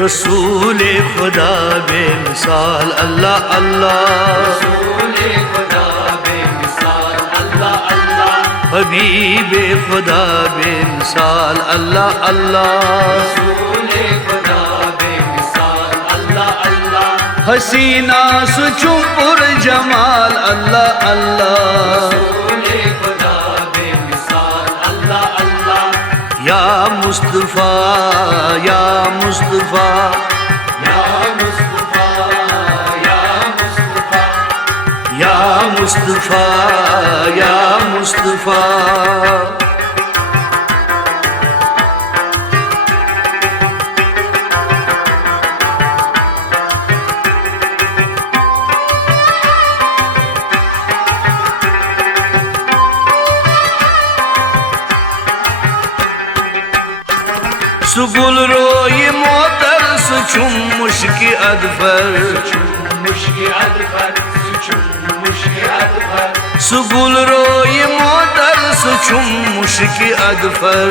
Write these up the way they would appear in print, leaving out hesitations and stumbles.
रसूले खुदा बेमिसाल अल्लाह अल्लाह, रसूले खुदा बेमिसाल अल्लाह अल्लाह, हबीबे खुदा बेमिसाल अल्लाह अल्लाह, रसूले खुदा बेमिसाल अल्लाह अल्लाह, हसीना सुचुम पुर जमाल अल्लाह अल्लाह, रसूले खुदा बेमिसाल अल्लाह अल्लाह, या मुस्तफ़ा या मुस्तफ़ा, या मुस्तफा या मुस्तफा, या मुस्तफ़ा या मुस्तफ़ा। सुगुल रोई मोतर सुचुम मुश्की अदफर, मुश्किल अदबर सुचुम मुश्किल अदबर, सुगुल रोई मोतर सुचुम मुश्की अदफर,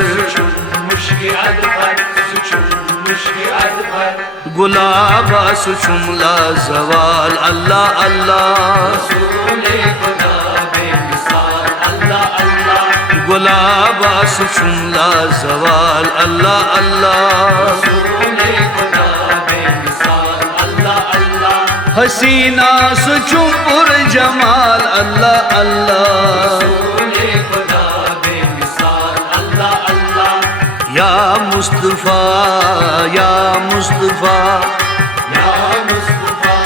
मुश्किल अदबर सुचुम मुश्किल अदबर, गुलाबा सुचुम ला जवाल अल्लाह अल्लाह, रसूले खुदा बेमिसाल अल्लाह अल्लाह, गुलाबा सुचुम ला जवाल अल्लाह अल्लाह, रसूले खुदा बेमिसाल अल्लाह अल्लाह, हसीना सुचुम पुर जमाल अल्लाह अल्लाह, रसूले खुदा बेमिसाल अल्लाह अल्लाह, या मुस्तफ़ा या मुस्तफ़ा, या मुस्तफा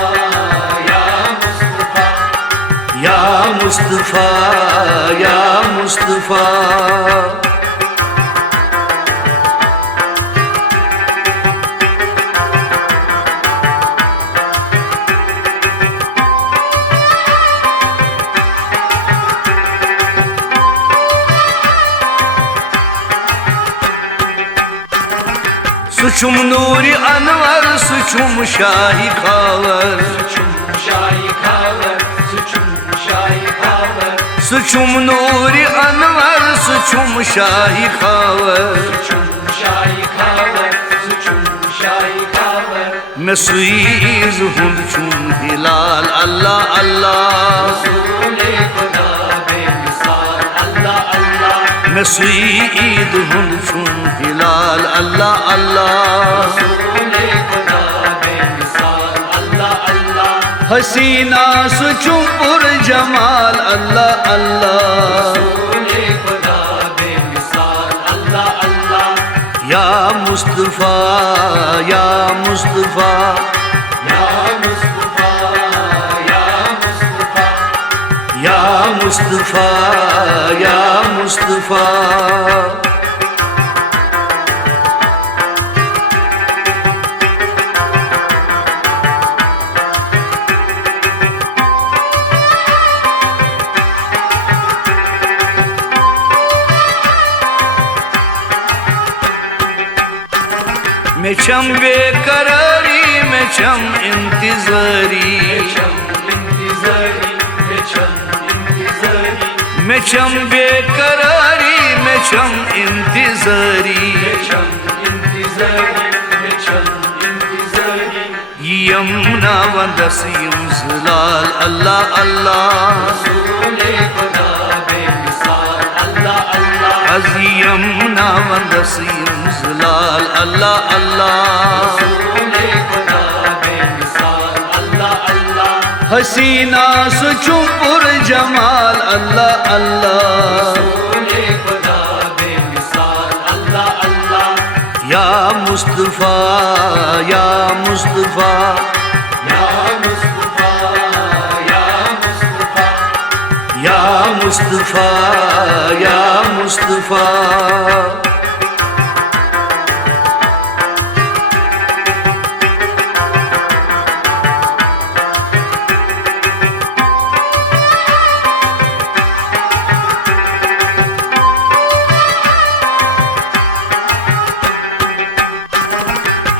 या मुस्तफा, या मुस्तफ़ा या मुस्तफ़ा। सुचुम नूर अनवर सुचुम शाही खावर, सुचुम शाही खावर सुचुम शाही खावर, सुचुम नूर अनवर सुचुम शाही खावर, सुचुम शाही खावर सुचुम शाही खावर, मैं सुईज हुंद चुम हिलाल अल्लाह अल्लाह, रसूले खुदा बेमिसाल अल्लाह अल्लाह, मैं सुईद हुंद चुम हिलाल अल्लाह अल्लाह, रसूले खुदा बेमिसाल अल्लाह अल्लाह, हसीना सुचुम पुर जमाल अल्लाह अल्लाह, रसूले खुदा बेमिसाल अल्लाह अल्लाह, या मुस्तफ़ा या मुस्तफ़ा, या मुस्तफा या मुस्तफा, या मुस्तफ़ा या मुस्तफ़ा। मैं चम बेकरारी मैं चम इंतज़ारी, बेचम इंतज़ारी बेचम इंतज़ारी, मैं चम बेकरारी मैं चम इंतज़ारी, बेचम इंतज़ारी बेचम इंतज़ारी, यमुना वंदसियम ज़लाल अल्लाह अल्लाह, रसूले खुदा बेमिसाल अल्लाह अल्लाह, अज़ यमुना वंदसियम ज़लाल अल्लाह अल्लाह, रसूले खुदा बेमिसाल अल्लाह अल्लाह, हसीना सुचुम पुर जमाल अल्लाह अल्लाह, रसूले खुदा बेमिसाल अल्लाह अल्लाह, या मुस्तफ़ा या मुस्तफ़ा, या मुस्तफा या मुस्तफा, या मुस्तफ़ा या मुस्तफ़ा।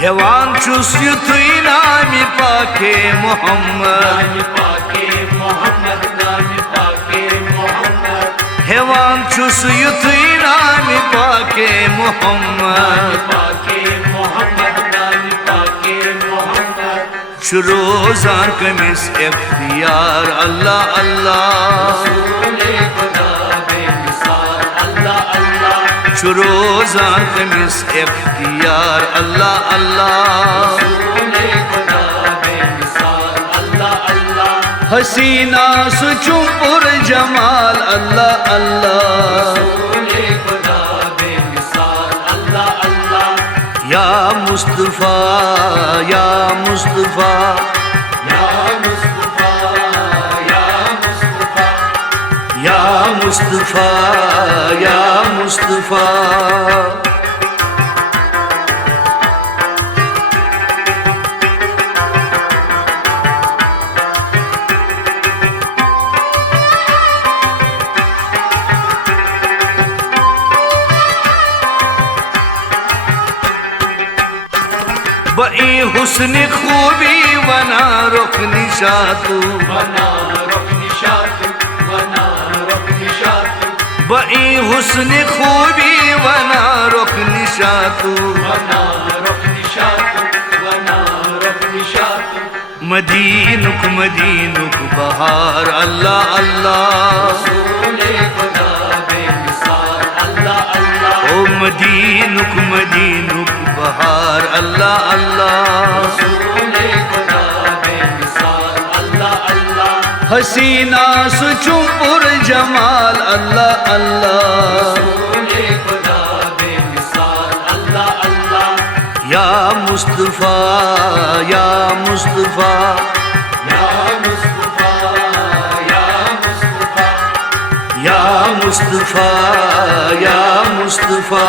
हेवान चुस युथुई नामी पाके मोहम्मद, नाम पाके मोहम्मद, नाम पाके मोहम्मद, हेवान चुस युथुई नामी पाके मोहम्मद, नाम पाके मोहम्मद, नाम पाके रोजान कमिस इख्तियार अल्लाह अल्लाह रोजान कमिस इख्तियार अल्लाह अल्लाह हसीना सुचुपुर जमाल अल्लाह अल्लाह या मुस्तफा या मुस्तफा या मुस्तफा या मुस्तफा या मुस्तफा या मुस्तफा बई हुस्न खूबी बना रुख निशातू बई हुस्न खूबी बना रुख निशातू मदीनुक मदीनुक बहार अल्लाह अल्लाह ओ मदीनुक मदीनुक बहार अल्लाह अल्लाह हसीना सुचुपुर जमाल अल्लाह अल्लाह या मुस्तफा या मुस्तफा या मुस्तफा या मुस्तफा या मुस्तफा या मुस्तफा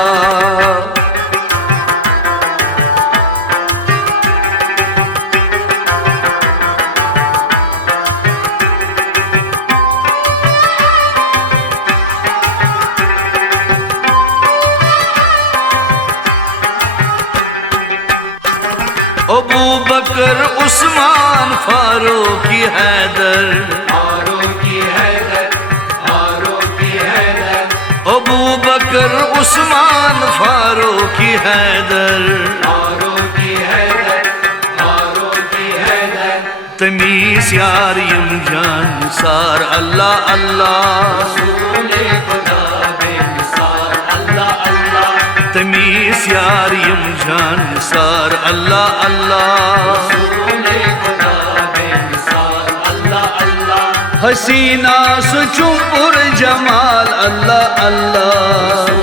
अबू बकर उस्मान फारूकी हैदर अबू बकर उस्मान फारूकी हैदर तमीज यार यम जान सार अल्लाह अल्लाह तमीज यार यम जान सार अल्लाह अल्लाह हसीना सुचुपुर जमाल अल्लाह अल्लाह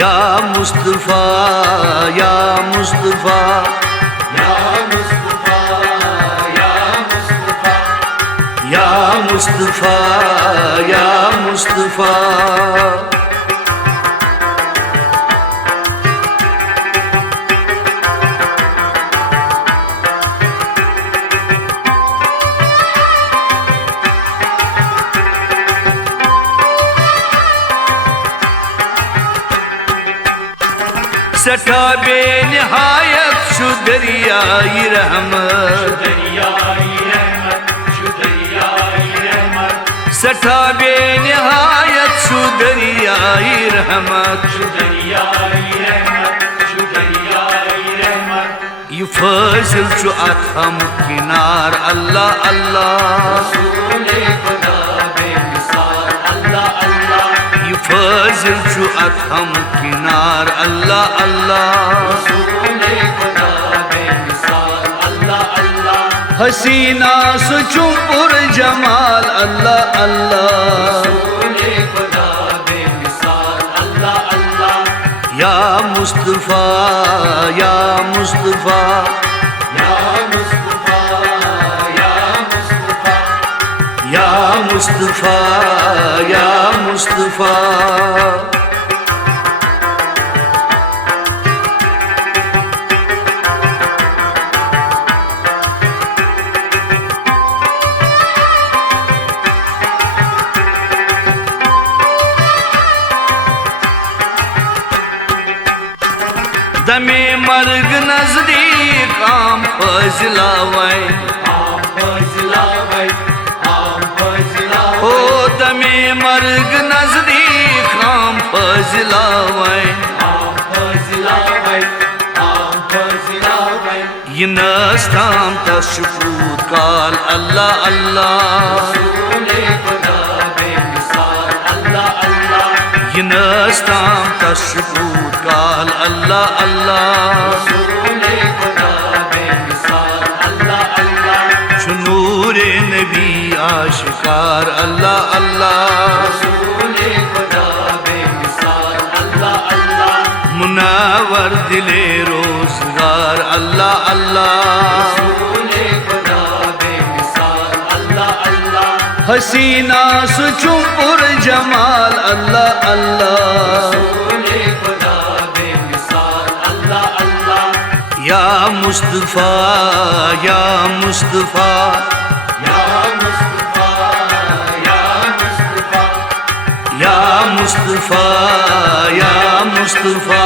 या मुस्तफा या मुस्तफा या मुस्तफा या मुस्तफा या मुस्तफा या मुस्तफा सठा बेनिहायत शुदरियाई रहमत सठा बेनिहायत शुदरियाई रहमत ये फजल चु अथम किनार अल्लाह अल्लाह ये फजल चु अथम किनार अल्लाह अल्लाह हसीना सुचुपुर जमाल अल्लाह अल्लाह या मुस्तफा या मुस्तफा या मुस्तफा या मुस्तफा या मुस्तफा या मुस्तफा दमे मर्ग नजदीक आम फजलावै ओ दमे मर्ग नजदीक आम फजलावै यिनस्ताम तशफूत काल अल्लाह अल्लाह रसूले खुदा बेमिसाल अल्लाह अल्लाह यिनस्ताम तशफूत काल अल्लाह अल्लाह रसूले खुदा बेमिसाल अल्लाह अल्लाह शुनूरे नबी आशिकार अल्लाह अल्लाह रसूले खुदा बेमिसाल अल्लाह अल्लाह मुनावर दिले रोजगार अल्लाह अल्लाह रसूले खुदा बेमिसाल अल्लाह अल्लाह हसीना सुचुपुर जमाल अल्लाह अल्लाह रसूले खुदा बेमिसाल अल्लाह अल्लाह या मुस्तफा या मुस्तफा या मुस्तफा या मुस्तफा या मुस्तफा या मुस्तफा